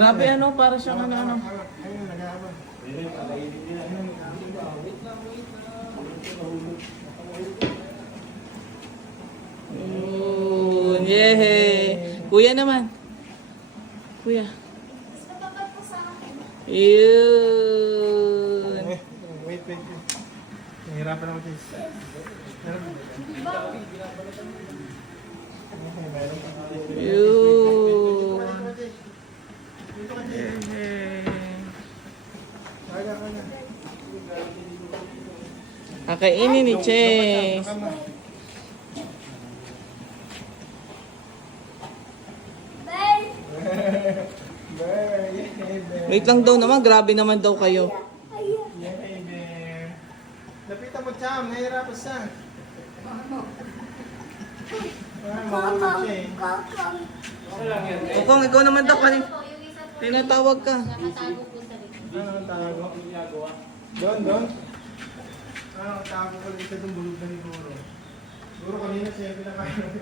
Grabe ano, para siyang ano. Ayun, nag-aabang. Yun, yehey. Kuya naman. Kuya. Yun. Wait. Nahihirapan ako, Tis. Yun. Yehey. Kakainin ni Chase. Wait lang daw naman, grabe naman daw kayo. Lapitan mo, Cham. Nahihirapan siya. Kung ikaw naman daw kanin. Tinatawag ka. Ano ang tago? Doon? Ano ang tago ko dito itong bulog na siguro? Siguro kanina siya pinakain.